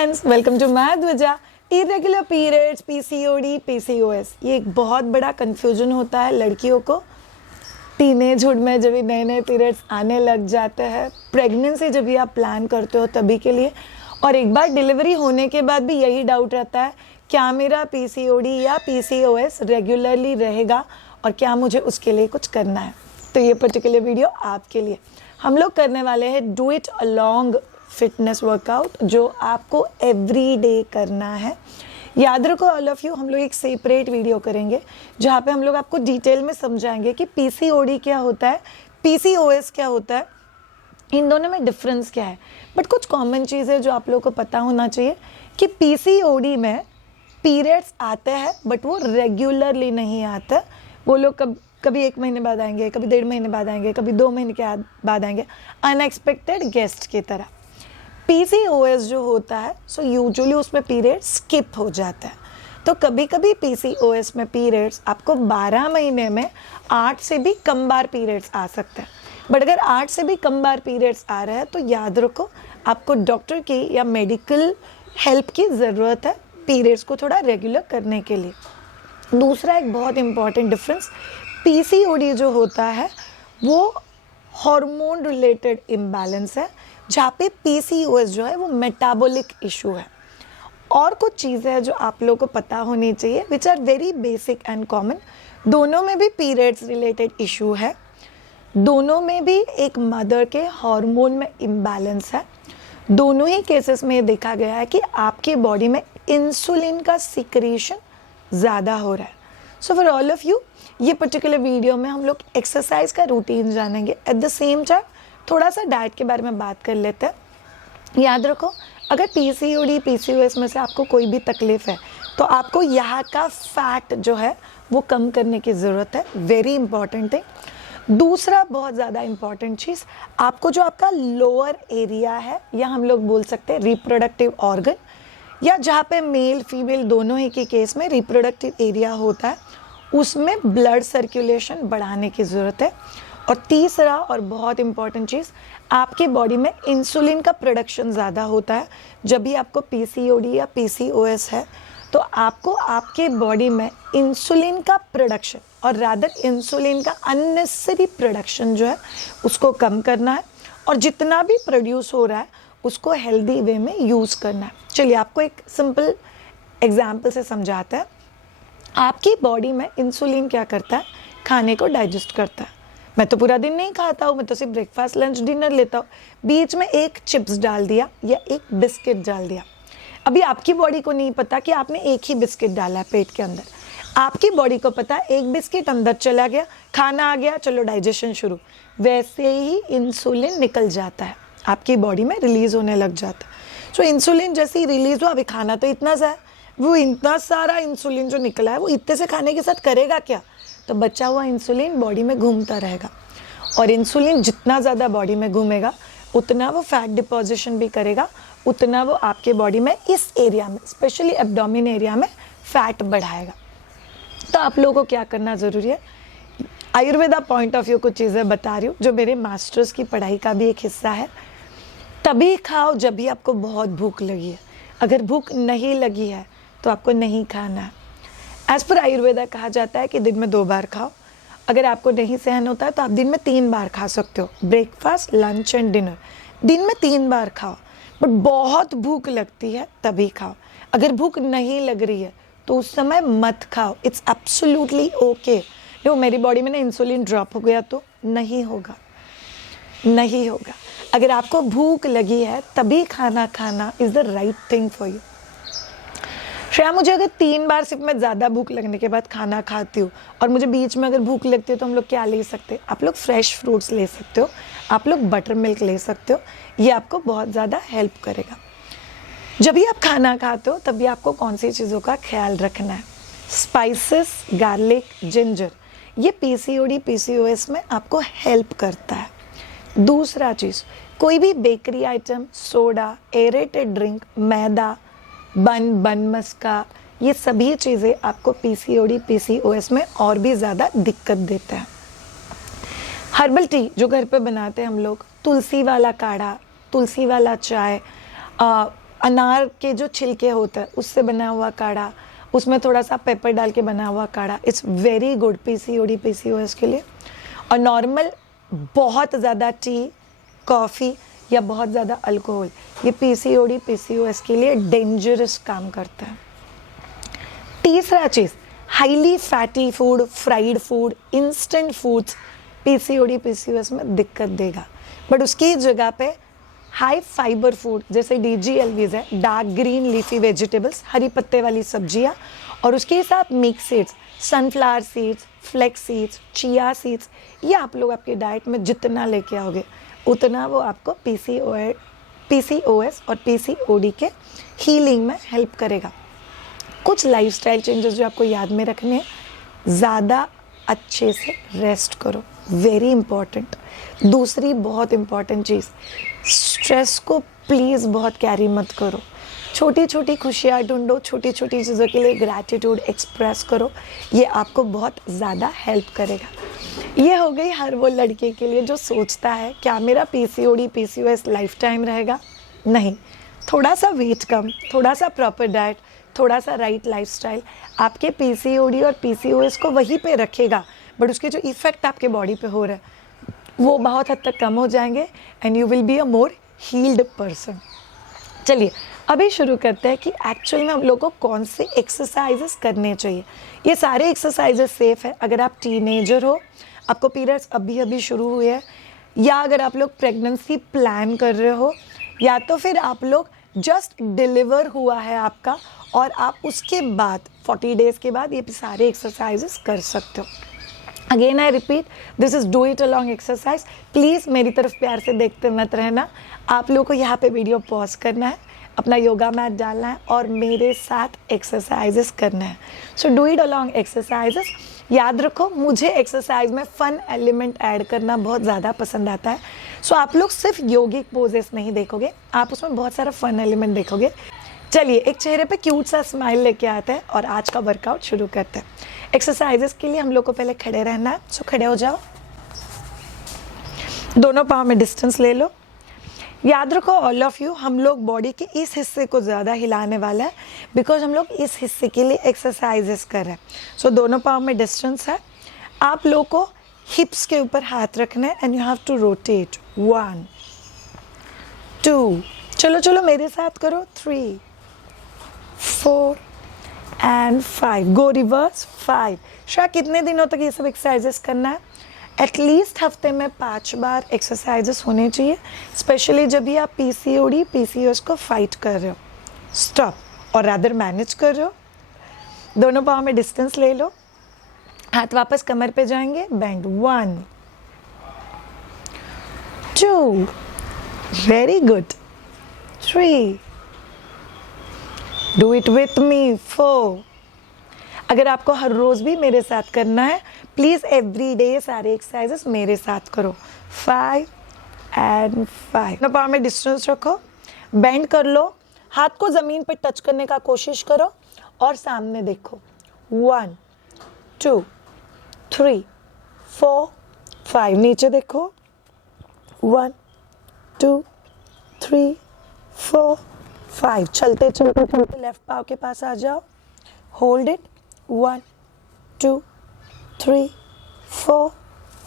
Friends, welcome to my ध्वजा। Irregular periods, PCOD, PCOS, ये एक बहुत बड़ा कंफ्यूजन होता है लड़कियों को। टीनेजहुड में जब नए नए पीरियड्स आने लग जाते हैं, प्रेगनेंसी जब भी आप प्लान करते हो तभी के लिए, और एक बार डिलीवरी होने के बाद भी यही डाउट रहता है, क्या मेरा पीसीओडी या पीसीओएस रेगुलरली रहेगा और क्या मुझे उसके लिए कुछ करना है। तो ये पर्टिकुलर वीडियो आपके लिए। हम लोग करने वाले हैं do it along fitness workout, जो आपको एवरी डे करना है। याद रखो ऑल ऑफ यू, हम लोग एक सेपरेट वीडियो करेंगे जहाँ पे हम लोग आपको डिटेल में समझाएंगे कि पीसीओडी क्या होता है, पीसीओएस क्या होता है, इन दोनों में डिफरेंस क्या है। बट कुछ कॉमन चीज़ें जो आप लोगों को पता होना चाहिए कि पीसीओडी में पीरियड्स आते हैं बट वो रेगुलरली नहीं आते। वो लोग कभी 1 महीने बाद आएंगे, कभी 1.5 महीने बाद आएंगे, कभी 2 महीने के बाद आएंगे, अनएक्सपेक्टेड गेस्ट की तरह। पीसीओएस जो होता है सो यूजुअली उसमें पीरियड स्किप हो जाता है। तो कभी कभी पीसीओएस में पीरियड्स आपको 12 महीने में 8 से भी कम बार पीरियड्स आ सकते हैं। बट अगर 8 से भी कम बार पीरियड्स आ रहे हैं तो याद रखो आपको डॉक्टर की या मेडिकल हेल्प की ज़रूरत है पीरियड्स को थोड़ा रेगुलर करने के लिए। दूसरा एक बहुत इम्पॉर्टेंट डिफरेंस, पीसीओडी जो होता है वो हार्मोन रिलेटेड इम्बैलेंस है, जहाँ पे पीसीओएस जो है वो मेटाबॉलिक इशू है। और कुछ चीज़ें हैं जो आप लोगों को पता होनी चाहिए which are very basic and common. दोनों में भी पीरियड्स रिलेटेड इशू है, दोनों में भी एक मदर के हार्मोन में इम्बैलेंस है। दोनों ही केसेस में देखा गया है कि आपकी बॉडी में इंसुलिन का सिक्रीशन ज़्यादा हो रहा है। So for all of you, ये पर्टिकुलर वीडियो में हम लोग एक्सरसाइज का रूटीन जानेंगे, एट द सेम टाइम थोड़ा सा डाइट के बारे में बात कर लेते हैं। याद रखो अगर पीसीओडी पीसीओएस में से आपको कोई भी तकलीफ है तो आपको यहाँ का फैट जो है वो कम करने की ज़रूरत है, वेरी इंपॉर्टेंट थिंग। दूसरा बहुत ज़्यादा इंपॉर्टेंट चीज़, आपको जो आपका लोअर एरिया है या हम लोग बोल सकते हैं रिप्रोडक्टिव ऑर्गन, या जहाँ पे मेल फीमेल दोनों ही के केस में रिप्रोडक्टिव एरिया होता है, उसमें ब्लड सर्कुलेशन बढ़ाने की ज़रूरत है। और तीसरा और बहुत इम्पॉर्टेंट चीज़, आपकी बॉडी में इंसुलिन का प्रोडक्शन ज़्यादा होता है। जब भी आपको पीसीओडी या पीसीओएस है तो आपको आपके बॉडी में इंसुलिन का प्रोडक्शन और रादर इंसुलिन का अननेसेसरी प्रोडक्शन जो है उसको कम करना है, और जितना भी प्रोड्यूस हो रहा है उसको हेल्दी वे में यूज़ करना है। चलिए आपको एक सिंपल एग्जाम्पल से समझाते हैं। आपकी बॉडी में इंसुलिन क्या करता है, खाने को डाइजेस्ट करता है। मैं तो पूरा दिन नहीं खाता हूँ, मैं तो सिर्फ ब्रेकफास्ट लंच डिनर लेता हूँ, बीच में एक चिप्स डाल दिया या एक बिस्किट डाल दिया। अभी आपकी बॉडी को नहीं पता कि आपने एक ही बिस्किट डाला है पेट के अंदर, आपकी बॉडी को पता है एक बिस्किट अंदर चला गया, खाना आ गया, चलो डाइजेशन शुरू। वैसे ही इंसुलिन निकल जाता है, आपकी बॉडी में रिलीज़ होने लग जाता है। सो इंसुलिन जैसे ही रिलीज़ हुआ, अभी खाना तो इतना सा है, वो इतना सारा इंसुलिन जो निकला है वो इतने से खाने के साथ करेगा क्या, तो बचा हुआ इंसुलिन बॉडी में घूमता रहेगा। और इंसुलिन जितना ज़्यादा बॉडी में घूमेगा उतना वो फैट डिपोजिशन भी करेगा, उतना वो आपके बॉडी में इस एरिया में स्पेशली एब्डोमेन एरिया में फैट बढ़ाएगा। तो आप लोगों को क्या करना ज़रूरी है, आयुर्वेदा पॉइंट ऑफ व्यू कुछ चीज़ें बता रही हूँ जो मेरे मास्टर्स की पढ़ाई का भी एक हिस्सा है। तभी खाओ जब भी आपको बहुत भूख लगी है, अगर भूख नहीं लगी है तो आपको नहीं खाना है। एज़ पर आयुर्वेदा कहा जाता है कि दिन में 2 बार खाओ, अगर आपको नहीं सहन होता है तो आप दिन में 3 बार खा सकते हो, ब्रेकफास्ट लंच एंड डिनर दिन में 3 बार खाओ। बट बहुत भूख लगती है तभी खाओ, अगर भूख नहीं लग रही है तो उस समय मत खाओ, इट्स एब्सोल्युटली ओके। नो मेरी बॉडी में ना इंसुलिन ड्रॉप हो गया तो नहीं होगा, नहीं होगा। अगर आपको भूख लगी है तभी खाना खाना is the right thing for you. Shreya, मुझे अगर 3 बार सिर्फ मैं ज़्यादा भूख लगने के बाद खाना खाती हूँ और मुझे बीच में अगर भूख लगती है तो हम लोग क्या ले सकते हैं, आप लोग फ्रेश फ्रूट्स ले सकते हो, आप लोग बटर मिल्क ले सकते हो, ये आपको बहुत ज़्यादा हेल्प करेगा। जब भी आप खाना खाते हो तभी आपको कौन सी चीज़ों का ख्याल रखना है, स्पाइसेस, गार्लिक, जिंजर, ये पीसीओडी पीसीओएस में आपको हेल्प करता है। दूसरा चीज़, कोई भी bakery item, soda, aerated drink, मैदा, बन मस्का, ये सभी चीज़ें आपको पीसीओडी पीसीओएस में और भी ज़्यादा दिक्कत देता है। हर्बल टी जो घर पे बनाते हैं हम लोग, तुलसी वाला काढ़ा, तुलसी वाला चाय, अनार के जो छिलके होते हैं उससे बना हुआ काढ़ा, उसमें थोड़ा सा पेपर डाल के बना हुआ काढ़ा, it's very good PCOD PCOS के लिए। और नॉर्मल बहुत ज़्यादा टी, कॉफ़ी या बहुत ज़्यादा अल्कोहल, ये पीसीओडी पीसीओएस के लिए डेंजरस काम करता है। तीसरा चीज़, highly fatty food, fried food, instant foods PCOD PCOS में दिक्कत देगा। बट उसकी जगह पे हाई फाइबर फूड जैसे DGLVs है, डार्क ग्रीन लीफी वेजिटेबल्स, हरी पत्ते वाली सब्जियां, और उसके साथ mix seeds, sunflower seeds, flax seeds, chia seeds, ये आप लोग आपके डाइट में जितना लेके आओगे उतना वो आपको PCOS और PCOD के हीलिंग में हेल्प करेगा। कुछ लाइफस्टाइल चेंजेस जो आपको याद में रखने हैं, ज़्यादा अच्छे से रेस्ट करो, वेरी इंपॉर्टेंट। दूसरी बहुत इंपॉर्टेंट चीज़, स्ट्रेस को प्लीज़ बहुत कैरी मत करो। छोटी छोटी खुशियाँ ढूंढो, छोटी छोटी चीज़ों के लिए ग्रैटिट्यूड एक्सप्रेस करो, ये आपको बहुत ज़्यादा हेल्प करेगा। ये हो गई हर वो लड़के के लिए जो सोचता है क्या मेरा PCOD PCOS लाइफ टाइम रहेगा। नहीं, थोड़ा सा वेट कम, थोड़ा सा प्रॉपर डाइट, थोड़ा सा राइट लाइफस्टाइल आपके PCOD और PCOS को वहीं पे रखेगा, बट उसके जो इफ़ेक्ट आपके बॉडी पे हो रहा है वो बहुत हद तक कम हो जाएंगे and you will be a more healed person. चलिए अभी शुरू करते हैं कि एक्चुअल में हम लोग को कौन से एक्सरसाइजेस करने चाहिए। ये सारे एक्सरसाइजेस सेफ़ है अगर आप टीनेजर हो, आपको पीरियड्स अभी अभी शुरू हुए हैं, या अगर आप लोग प्रेगनेंसी प्लान कर रहे हो, या तो फिर आप लोग जस्ट डिलीवर हुआ है आपका और आप उसके बाद 40 डेज़ के बाद ये सारे एक्सरसाइजेस कर सकते हो। Again I repeat, this is do it along exercise. Please मेरी तरफ प्यार से देखते मत रहना। आप लोगों को यहाँ पे वीडियो पॉज करना है, अपना योगा मैट डालना है और मेरे साथ एक्सरसाइजेस करना है। So do it along exercises. याद रखो, मुझे एक्सरसाइज में फ़न एलिमेंट ऐड करना बहुत ज़्यादा पसंद आता है। सो आप लोग सिर्फ योगिक पोजेस नहीं देखोगे, आप उसमें बहुत सारा फ़न एलिमेंट देखोगे। चलिए एक चेहरे पे क्यूट सा स्माइल लेके आते हैं और आज का वर्कआउट शुरू करते हैं। एक्सरसाइजेस के लिए हम लोग को पहले खड़े रहना है। सो खड़े हो जाओ, दोनों पाँव में डिस्टेंस ले लो। याद रखो ऑल ऑफ यू, हम लोग बॉडी के इस हिस्से को ज़्यादा हिलाने वाला है बिकॉज हम लोग इस हिस्से के लिए एक्सरसाइजेस कर रहे हैं। सो दोनों पाँव में डिस्टेंस है। आप लोग को हिप्स के ऊपर हाथ रखना है and you have to rotate. 1 2, चलो चलो मेरे साथ करो। 3 4 एंड 5, गो रिवर्स। 5। शायद कितने दिनों तक ये सब एक्सरसाइजेस करना है? एटलीस्ट हफ्ते में 5 बार एक्सरसाइजेस होने चाहिए, स्पेशली जब भी आप PCOD PCOS को फाइट कर रहे हो, स्टॉप और रादर मैनेज कर रहे हो। दोनों पाँव में डिस्टेंस ले लो, हाथ वापस कमर पे जाएंगे, bend. 1 2, very good. 3, do it with me. 4। अगर आपको हर रोज़ भी मेरे साथ करना है, प्लीज़ एवरी डे सारे एक्सरसाइजेस मेरे साथ करो। 5 एंड 5। दोनों पाँव में डिस्टेंस रखो, बेंड कर लो, हाथ को ज़मीन पे टच करने का कोशिश करो और सामने देखो। 1 2 3 4 5, नीचे देखो। 1 2 3 4 5, चलते चलते चलते लेफ्ट पाँव के पास आ जाओ, होल्ड इट। 1 2 3 4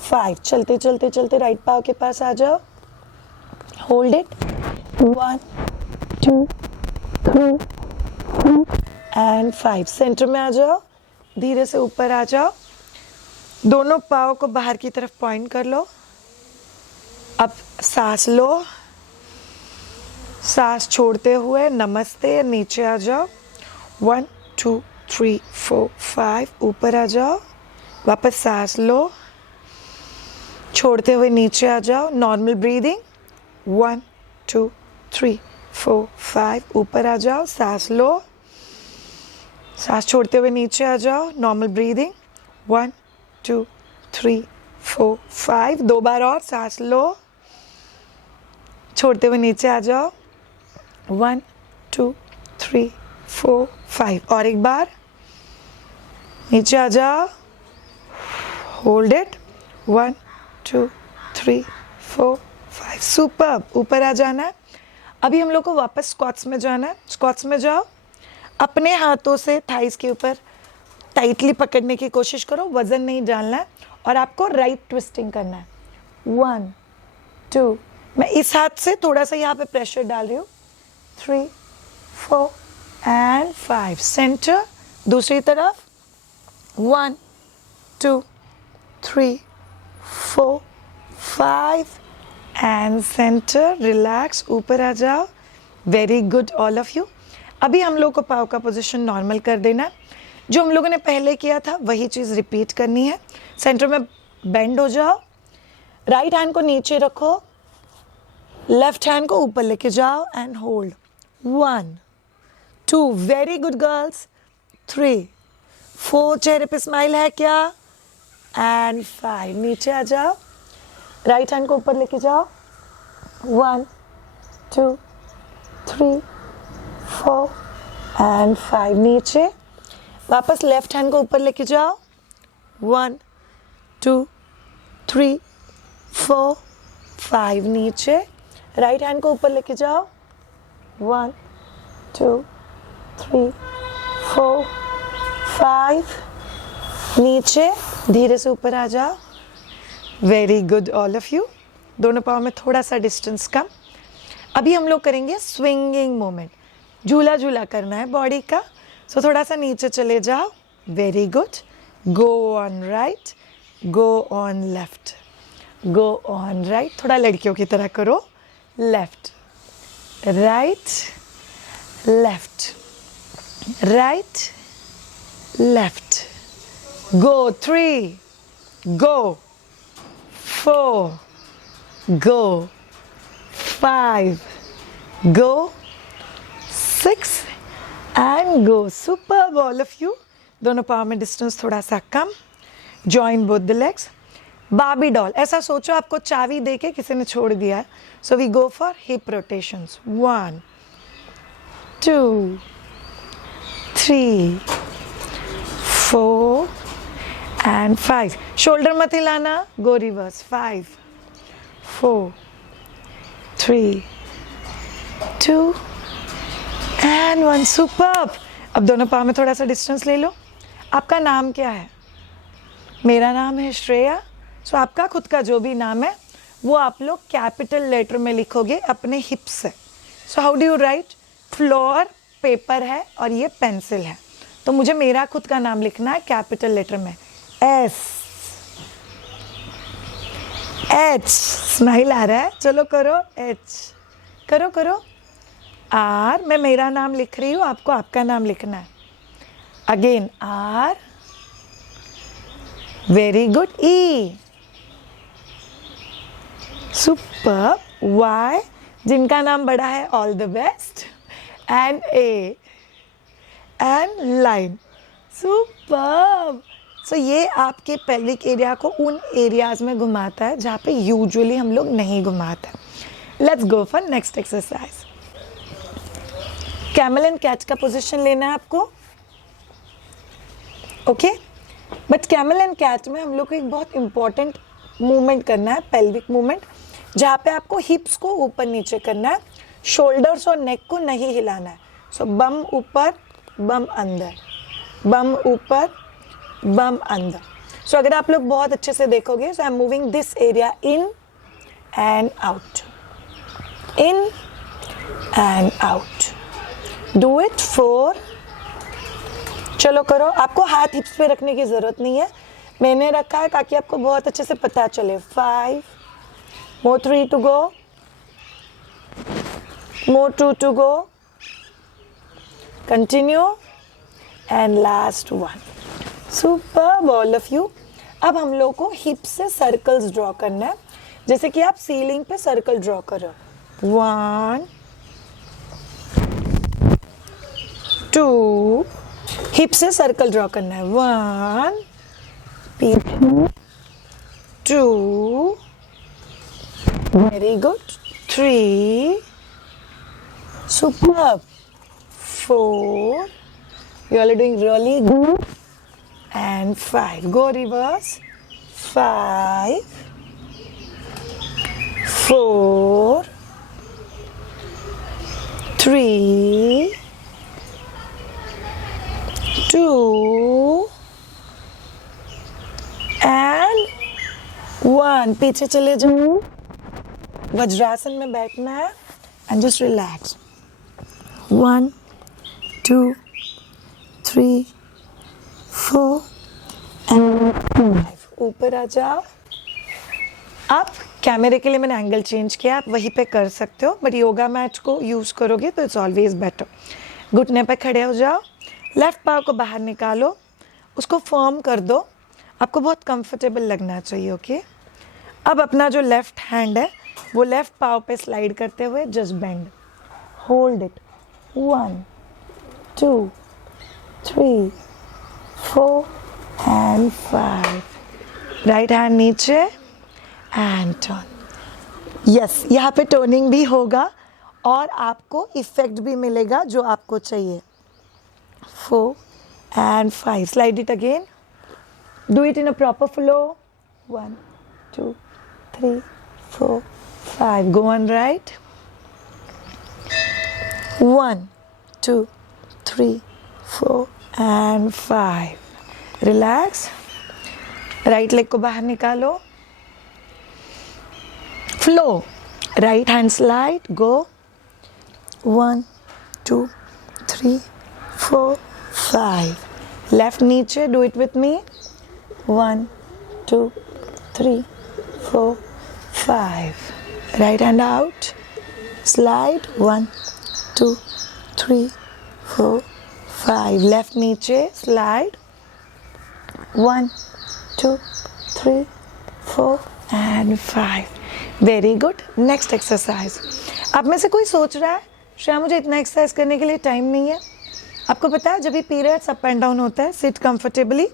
5, चलते चलते चलते राइट पाँव के पास आ जाओ, होल्ड इट। 1 2 3 4 एंड 5, सेंटर में आ जाओ, धीरे से ऊपर आ जाओ, दोनों पाँव को बाहर की तरफ पॉइंट कर लो। अब सांस लो, सांस छोड़ते हुए नमस्ते, नीचे आ जाओ। 1 2 3 4 5, ऊपर आ जाओ, वापस सांस लो, छोड़ते हुए नीचे आ जाओ, नॉर्मल ब्रीदिंग। 1 2 3 4 5, ऊपर आ जाओ, सांस लो, सांस छोड़ते हुए नीचे आ जाओ, नॉर्मल ब्रीदिंग। 1 2 3 4 5, 2 बार और, सांस लो, छोड़ते हुए नीचे आ जाओ। 1 2 3 4 5, और एक बार, नीचे आ जाओ, होल्ड इट। 1 2 3 4 5, सुपर। ऊपर आ जाना है। अभी हम लोग को वापस स्क्वाट्स में जाना है। स्क्वाट्स में जाओ, अपने हाथों से थाइस के ऊपर टाइटली पकड़ने की कोशिश करो, वजन नहीं डालना है और आपको राइट ट्विस्टिंग करना है। 1 2, मैं इस हाथ से थोड़ा सा यहाँ पे प्रेशर डाल रही हूँ। 3 4 एंड 5, सेंटर, दूसरी तरफ 1 2 3 4 5 एंड सेंटर, रिलैक्स, ऊपर आ जाओ। Very good all of you. अभी हम लोग को पाव का पोजीशन नॉर्मल कर देना। जो हम लोगों ने पहले किया था वही चीज़ रिपीट करनी है। सेंटर में बेंड हो जाओ, राइट हैंड को नीचे रखो, लेफ्ट हैंड को ऊपर लेके जाओ and hold. 1 2, very good girls. 3 4, चेहरे पे स्माइल है क्या? एंड 5, नीचे आ जाओ, राइट हैंड को ऊपर लेके जाओ। 1 2 3 4 एंड 5, नीचे, वापस लेफ्ट हैंड को ऊपर लेके जाओ। 1 2 3 4 5, नीचे, राइट हैंड को ऊपर लेके जाओ। 1 2 3 4 5, नीचे, धीरे से ऊपर आ जाओ। Very good all of you. दोनों पाँव में थोड़ा सा डिस्टेंस कम। अभी हम लोग करेंगे स्विंगिंग मोमेंट, झूला झूला करना है बॉडी का। सो थोड़ा सा नीचे चले जाओ। Very good. Go on right, go on left, go on right, थोड़ा लड़कियों की तरह करो। Left right left right left. Go 3, go 4, go 5, go 6 and go. Superb all of you. दोनों पाँव में डिस्टेंस थोड़ा सा कम। Join both the legs. Barbie doll, ऐसा सोचो आपको चाबी देके किसी ने छोड़ दिया है। So we go for hip rotations. 1 2 3 4 and 5. Shoulder मत हिलाना, गो रिवर्स। 5 4 3 2 and 1. सुपर्ब। अब दोनों पाँव में थोड़ा सा डिस्टेंस ले लो। आपका नाम क्या है? मेरा नाम है श्रेया। सो आपका खुद का जो भी नाम है वो आप लोग कैपिटल लेटर में लिखोगे अपने हिप से। So how do you right? Floor paper है और ये पेंसिल है, तो मुझे मेरा खुद का नाम लिखना है कैपिटल लेटर में। S H, स्माइल आ रहा है, चलो करो। H, करो करो। R, मैं मेरा नाम लिख रही हूँ, आपको आपका नाम लिखना है। Again R, very good. E, super. Y, जिनका नाम बड़ा है all the best. And A and line. Superb. So ये आपके पेल्विक एरिया को उन एरियाज में घुमाता है जहाँ पे यूजुअली हम लोग नहीं घुमाते। Let's go for next exercise. Camel and cat का पोजीशन लेना है आपको, okay. But camel and cat में हम लोग को एक बहुत इंपॉर्टेंट मूवमेंट करना है, पेल्विक मूवमेंट, जहाँ पे आपको हिप्स को ऊपर नीचे करना है, शोल्डर्स और नेक को नहीं हिलाना है। सो बम ऊपर, बम अंदर, बम ऊपर, बम अंदर। सो अगर आप लोग बहुत अच्छे से देखोगे, so I am moving this area in and out, in and out. Do it 4, चलो करो। आपको हाथ हिप्स पे रखने की जरूरत नहीं है, मैंने रखा है ताकि आपको बहुत अच्छे से पता चले। 5 more, 3 to go, more 2 to go, continue and last 1. Superb all of you. अब हम लोग को हिप से सर्कल्स ड्रॉ करना है, जैसे कि आप सीलिंग पे सर्कल ड्रॉ करो। 1 2, हिप से सर्कल ड्रॉ करना है। 1 2, very good. 3, superb. 4, you all are doing really good. And 5, go reverse। 5 4 3, 2 and 1. पीछे चले जाओ, वज्रासन में बैठना है एंड जस्ट रिलैक्स. 1, 2, 3, 4 एंड 5. ऊपर आ जाओ. आप कैमरे के लिए मैंने एंगल चेंज किया, आप वहीं पे कर सकते हो, बट योगा मैट को यूज़ करोगे तो इट्स ऑलवेज बेटर. घुटने पे खड़े हो जाओ. लेफ्ट पाव को बाहर निकालो, उसको फर्म कर दो. आपको बहुत कंफर्टेबल लगना चाहिए. ओके. अब अपना जो लेफ्ट हैंड है वो लेफ्ट पाव पे स्लाइड करते हुए just bend. Hold it. 1, 2, 3, 4 and 5. Right hand नीचे एंड टर्न. यस, यहाँ पे टर्निंग भी होगा और आपको इफेक्ट भी मिलेगा जो आपको चाहिए. 4 and 5. Slide it again. Do it in a proper flow. 1, 2, 3, 4, 5. Go on right. 1, 2, 3, 4 and 5. Relax. Right leg को बाहर निकालो. Flow. Right hand slide. Go. 1, 2, 3, 4, 5. Left नीचे. Do it with me. 1, 2, 3, 4, 5. Right hand out. Slide. 1, 2, 3, 4, 5. Left नीचे. Slide. 1, 2, 3, 4 and 5. Very good. Next exercise. आप में से कोई सोच रहा है, श्रेया मुझे इतना एक्सरसाइज करने के लिए टाइम नहीं है. आपको पता है जब भी पीरियड्स अप एंड डाउन होता है, सिट कंफर्टेबली,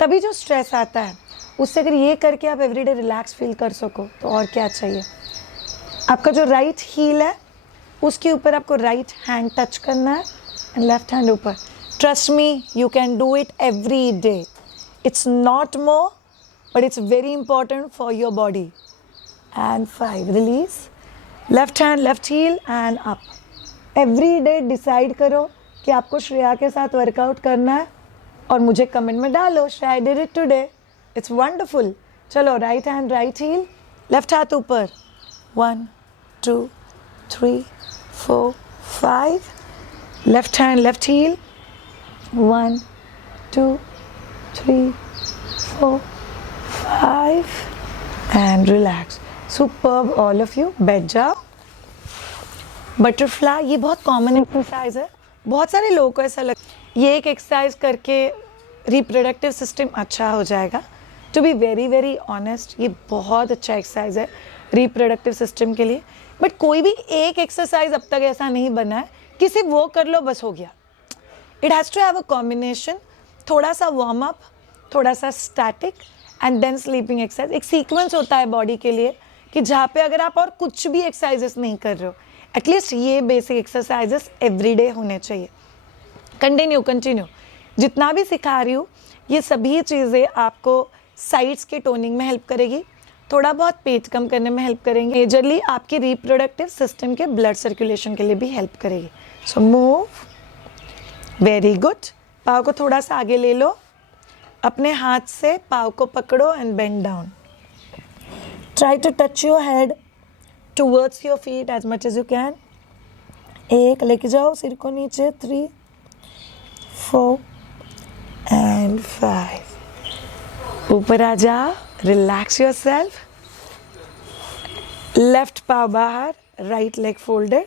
तभी जो स्ट्रेस आता है उससे अगर ये करके आप एवरीडे रिलैक्स फील कर सको तो और क्या चाहिए. आपका जो राइट हील है उसके ऊपर आपको राइट हैंड टच करना है एंड लेफ्ट हैंड ऊपर. Trust me, you can do it every day. It's not more but it's very important for your body. And 5. Release. Left hand, left heel and up. Every day decide करो कि आपको श्रेया के साथ workout करना है और मुझे कमेंट में डालो, Shreya I did it today. It's wonderful. चलो, right hand, right heel, left हाथ ऊपर. 1, 2, 3, 4, 5. Left hand, left heel. 1, 2, 3, 4, 5 and relax. Superb all of you. बैठ जाओ. बटरफ्लाई, ये बहुत कॉमन एक्सरसाइज है. बहुत सारे लोगों को ऐसा लगता है ये एक एक्सरसाइज करके रिप्रोडक्टिव सिस्टम अच्छा हो जाएगा. To be very very honest, ये बहुत अच्छा एक्सरसाइज है रिप्रोडक्टिव सिस्टम के लिए. बट कोई भी एक एक्सरसाइज अब तक ऐसा नहीं बना है कि सिर्फ वो कर लो बस हो गया. It has to have a combination. थोड़ा सा वार्म अप, थोड़ा सा static and then sleeping exercise. एक सीक्वेंस होता है बॉडी के लिए कि जहाँ पे अगर आप और कुछ भी एक्सरसाइजेस नहीं कर रहे हो, एटलीस्ट ये बेसिक एक्सरसाइजेस एवरीडे होने चाहिए. कंटिन्यू. जितना भी सिखा रही हूँ ये सभी चीज़ें आपको साइड्स के टोनिंग में हेल्प करेगी, थोड़ा बहुत पेट कम करने में हेल्प करेंगे, मेजरली आपके रिप्रोडक्टिव सिस्टम के ब्लड सर्कुलेशन के लिए भी हेल्प करेगी. So move. Very good. पाँव को थोड़ा सा आगे ले लो. अपने हाथ से पाँव को पकड़ो and bend down. Try to touch your head towards your feet as much as you can. 1 लेके जाओ सिर को नीचे. 3, 4 and 5. ऊपर आ जाओ. Relax your self. लेफ्ट पाव बाहर, राइट लेग फोल्डेड.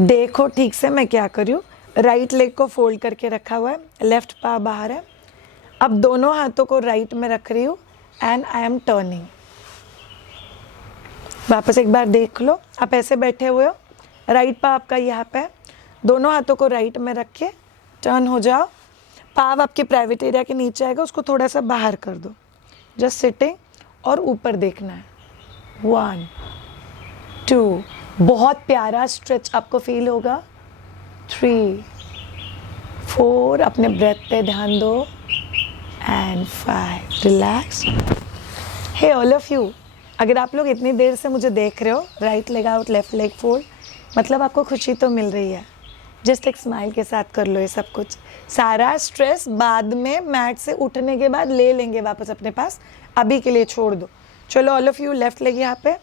देखो ठीक से मैं क्या कर रही हूँ. राइट लेग को फोल्ड करके रखा हुआ है, लेफ्ट पाव बाहर है. अब दोनों हाथों को राइट में रख रही हूँ एंड आई एम टर्निंग. वापस एक बार देख लो. आप ऐसे बैठे हुए हो, राइट पाव आपका यहाँ पे है, दोनों हाथों को राइट में रख के टर्न हो जाओ. पाव आपके प्राइवेट एरिया के नीचे आएगा, उसको थोड़ा सा बाहर कर दो. जस्ट सिटिंग और ऊपर देखना है. 1, 2. बहुत प्यारा स्ट्रेच आपको फील होगा. 3, 4. अपने ब्रेथ पे ध्यान दो and 5. Relax. Hey all of you, अगर आप लोग इतनी देर से मुझे देख रहे हो, right leg out, left leg fold, मतलब आपको खुशी तो मिल रही है। जस्ट एक स्माइल के साथ कर लो ये सब कुछ। सारा स्ट्रेस बाद में मैट से उठने के बाद ले लेंगे वापस अपने पास, अभी के लिए छोड़ दो। चलो all of you left leg यहाँ पे,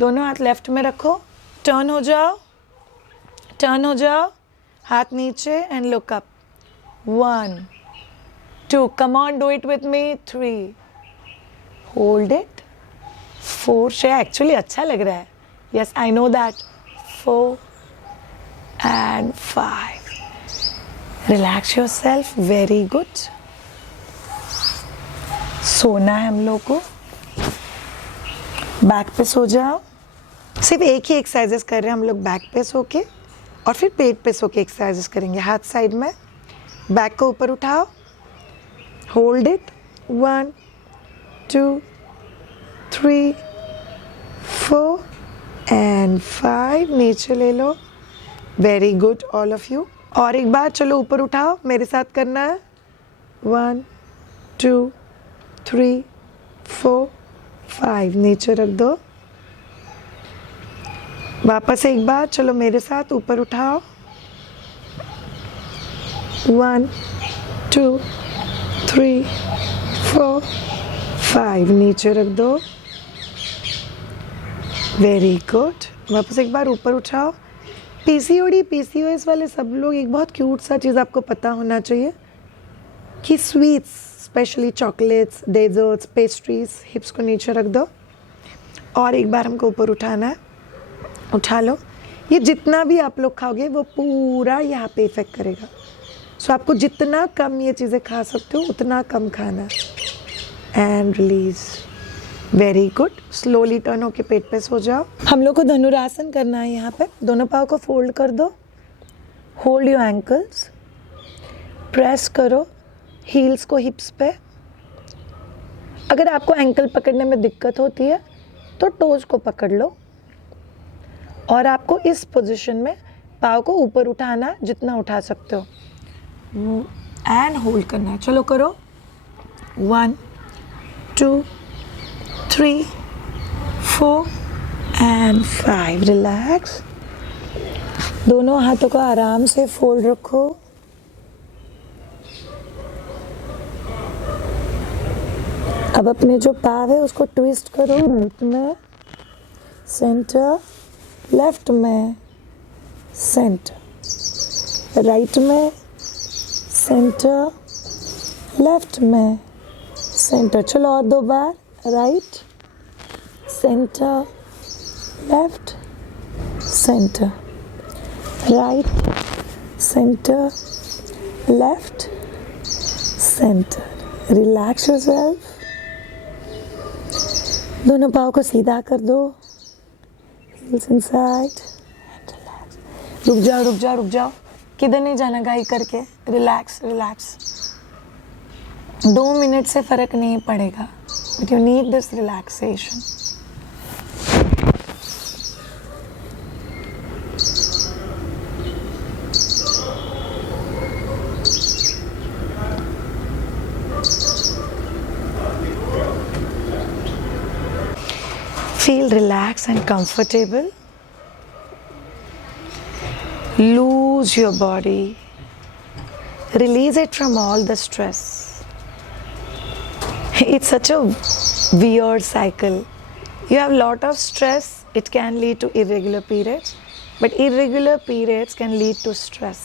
दोनों हाथ लेफ्ट में रखो, टर्न हो जाओ, टर्न हो जाओ, हाथ नीचे and look up. 1 2, come on, do it with me. 3, hold it. 4, Shreya actually अच्छा लग रहा है, yes I know that. 4 and 5, relax yourself, very good। सोना है हम लोग को, बैक पे सो जाओ। सिर्फ एक ही एक्सरसाइजेस कर रहे हैं हम लोग, बैक पे सो के और फिर पेट पे सो के एक्सरसाइजेस करेंगे। हाथ साइड में, बैक को ऊपर उठाओ, होल्ड इट। 1 2 3 4 and 5, नीचे ले लो। Very good all of you. और एक बार चलो ऊपर उठाओ, मेरे साथ करना है। 1 2 3 4 5, नीचे रख दो। वापस एक बार चलो मेरे साथ ऊपर उठाओ। 1 2 3 4 5, नीचे रख दो। Very good. वापस एक बार ऊपर उठाओ। पीसीओडी पीसीओएस वाले सब लोग, एक बहुत क्यूट सा चीज़ आपको पता होना चाहिए कि sweets, specially chocolates, desserts, pastries, hips को नीचे रख दो। और एक बार हमको ऊपर उठाना है, उठा लो। ये जितना भी आप लोग खाओगे वो पूरा यहाँ पे इफेक्ट करेगा। सो आपको जितना कम ये चीज़ें खा सकते हो उतना कम खाना। And release. Very good. Slowly turn होके पेट पे सो जाओ। हम लोग को धनुरासन करना है। यहाँ पे दोनों पाँव को फोल्ड कर दो, होल्ड योर एंकल्स, प्रेस करो हील्स को हिप्स पे। अगर आपको एंकल पकड़ने में दिक्कत होती है तो टोज को पकड़ लो, और आपको इस पोजीशन में पाँव को ऊपर उठाना जितना उठा सकते हो, एंड होल्ड करना है। चलो करो। 1 2 3 4 and 5, रिलैक्स। दोनों हाथों को आराम से फोल्ड रखो। अब अपने जो पाव है उसको ट्विस्ट करो, राइट में सेंटर, लेफ्ट में सेंटर, राइट में सेंटर, लेफ्ट में सेंटर। चलो और 2 बार, right centre, left centre, right centre, left centre. Relax yourself. दोनों पाँव को सीधा कर दो, हील्स इनसाइड, रुक जाओ रुक जाओ रुक जाओ, किधर नहीं जाना गाई करके। Relax relax. 2 मिनट से फर्क नहीं पड़ेगा, but you need this relaxation. Feel relaxed and comfortable. Lose your body. Release it from all the stress. It's such a weird cycle. You have a lot of stress, it can lead to irregular periods, but irregular periods can lead to stress.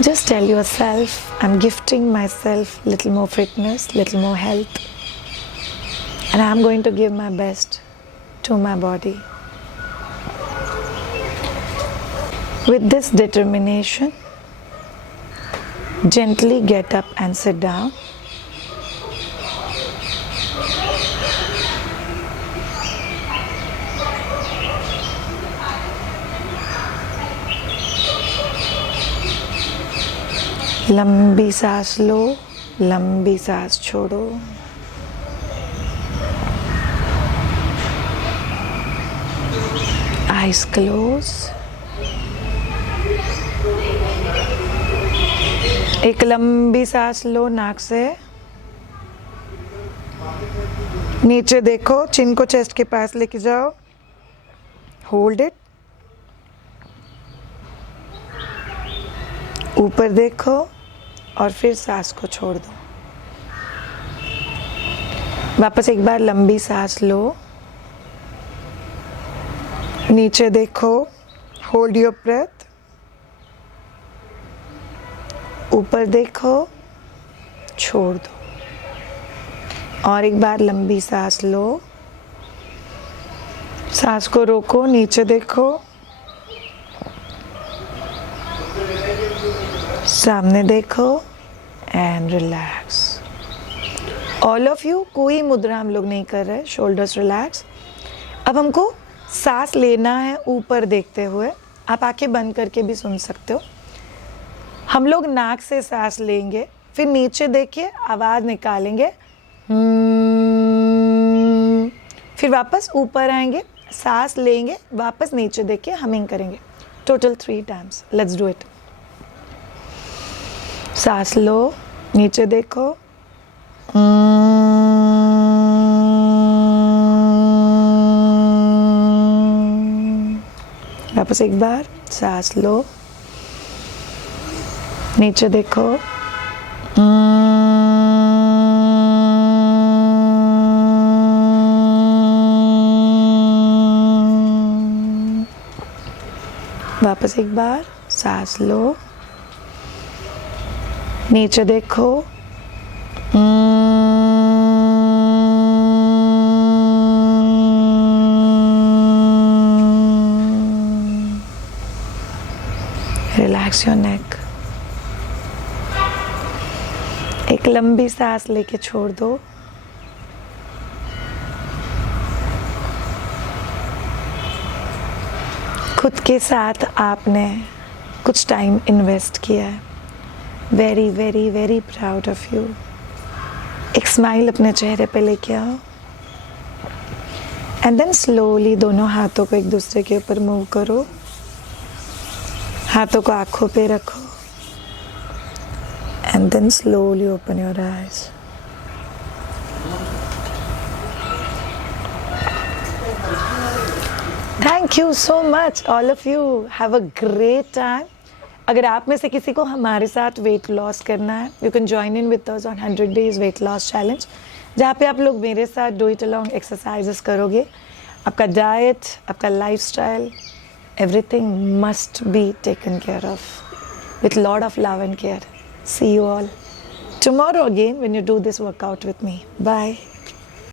Just tell yourself, I'm gifting myself little more fitness, little more health, and I'm going to give my best to my body. With this determination, gently get up and sit down. लंबी सांस लो, लंबी सांस छोड़ो। Eyes close. एक लंबी सांस लो नाक से, नीचे देखो, चिन को चेस्ट के पास लेके जाओ, होल्ड इट, ऊपर देखो और फिर सांस को छोड़ दो। वापस एक बार लंबी सांस लो, नीचे देखो, होल्ड योर ब्रेथ, ऊपर देखो, छोड़ दो। और एक बार लंबी सांस लो, सांस को रोको, नीचे देखो, सामने देखो and relax. All of you, कोई मुद्रा हम लोग नहीं कर रहे, शोल्डर्स रिलैक्स। अब हमको सांस लेना है ऊपर देखते हुए, आप आंखें बंद करके भी सुन सकते हो। हम लोग नाक से सांस लेंगे, फिर नीचे देखिए आवाज़ निकालेंगे, फिर वापस ऊपर आएंगे, सांस लेंगे, वापस नीचे देखिए हमिंग करेंगे। Total 3 times. Let's do it. सांस लो, नीचे देखो, वापस एक बार सांस लो, नीचे देखो, वापस एक बार सांस लो, नीचे देखो, रिलैक्स योर नेक। एक लंबी सांस लेके छोड़ दो। खुद के साथ आपने कुछ टाइम इन्वेस्ट किया है। Very very very proud of you. एक स्माइल अपने चेहरे पे लेके आओ एंड देन स्लोली दोनों हाथों को एक दूसरे के ऊपर मूव करो। हाथों को आंखों पे रखो and then slowly open your eyes. Thank you so much all of you. Have a great time. अगर आप में से किसी को हमारे साथ वेट लॉस करना है, you can join in with us on 100 days weight loss challenge, जहाँ पे आप लोग मेरे साथ डू इट अलोंग एक्सरसाइजेस करोगे। आपका डाइट, आपका lifestyle, everything must be taken care of with lot of love and care. See you all tomorrow again when you do this workout with me. Bye.